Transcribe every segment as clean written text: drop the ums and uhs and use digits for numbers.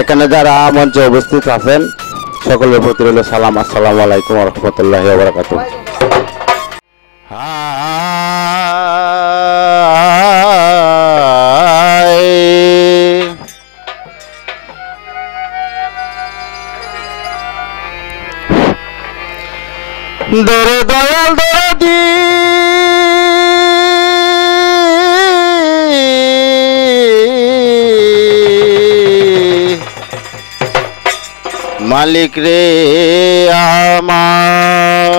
এখানে যারা মঞ্চে উপস্থিত আছেন সকলের প্রতি রইল সালাম। আসসালামু আলাইকুম ওয়া রাহমাতুল্লাহি ওয়া বারাকাতুহু। দরে দয়াল দরদি মালিক রে আমার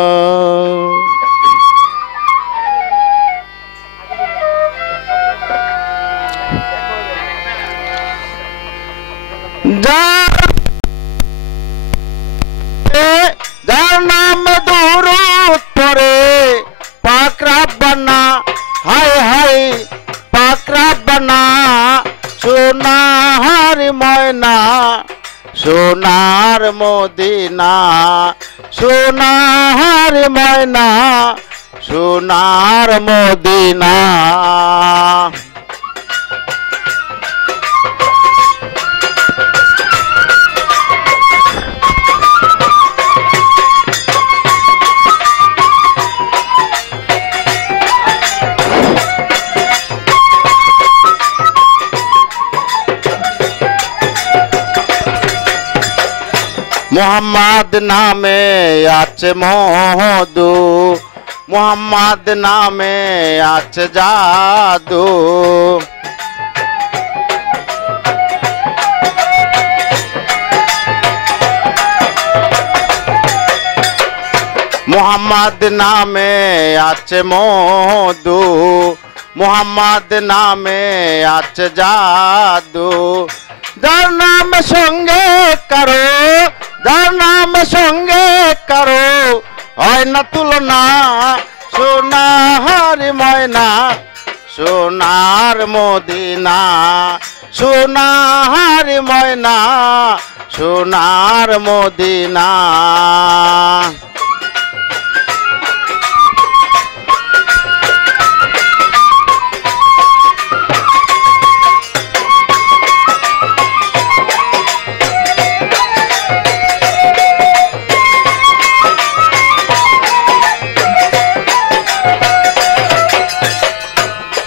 যার নাম দুরূদ পড়ে পাক রাব্বানা হায় হায় পাক রাব্বানা সোনার ময়না সোনার মদিনা সোনার ময়না সোনার মদিনা মোহাম্মদ নামে আছে মধু মোহাম্মদ নামে আছে জাদু মোহাম্মদ নামে আছে মধু মোহাম্মদ নামে আছে জাদু যার নাম সঙ্গে কারো যার নাম সঙ্গে কারো হয় না তুলনা সোনার ময়না সোনার মদিনা সোনার ময়না সোনার মদিনা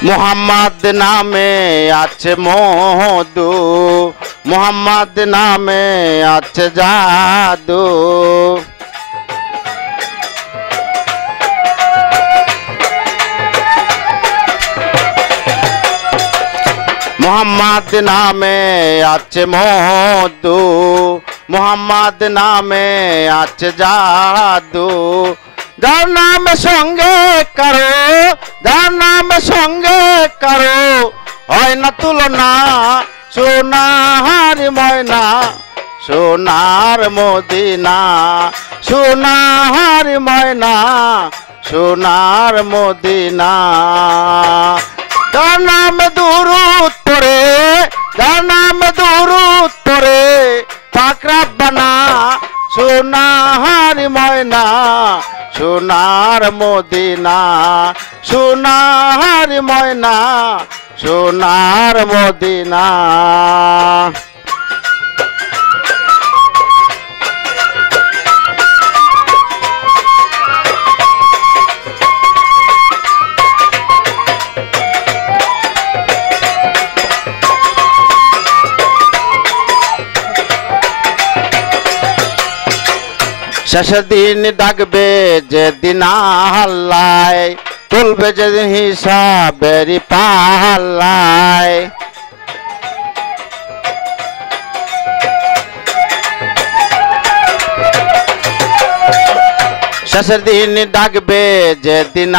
মোহাম্মদ নামে আছে মধু মোহাম্মদ নামে আছে জাদু মোহাম্মদ নামে আছে মধু মোহাম্মদ নামে আছে জাদু যার নাম সঙ্গে কারো যার নাম সঙ্গে কারো হয় না তুলনা সোনার ময়না সোনার মদিনা সোনার ময়না সোনার মদিনা যার নাম দুরূদ পড়ে যার নাম দুরূদ পড়ে পাক রাব্বানা সোনার ময়না সোনার মদিনা সোনার ময়না সোনার মদিনা শেষের দিন ডাকবে যেদিন আল্লাহ তুলবে যেদিন হিসাবেরি পাল্লায় শেষের দিন ডাকবে যেদিন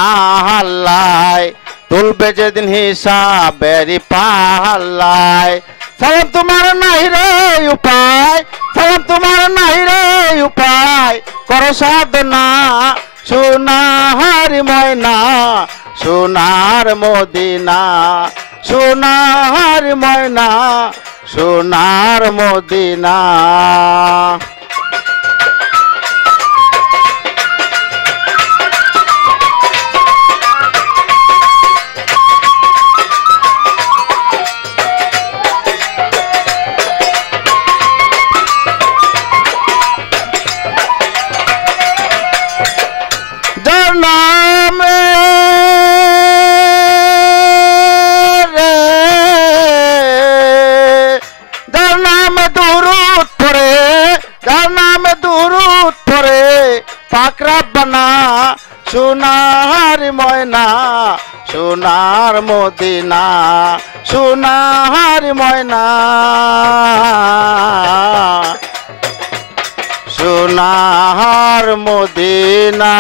আল্লাহ তুলবে যেদিন হিসাবেরি পাল্লায় সালাম তোমার নাই রে উপায় সালাম তোমার নাই রে উপায় করো সাধনা সোনার ময়না সোনার মদিনা সোনার ময়না সোনার মদিনা সোনার মদিনা সোনার ময়না সোনার মদিনা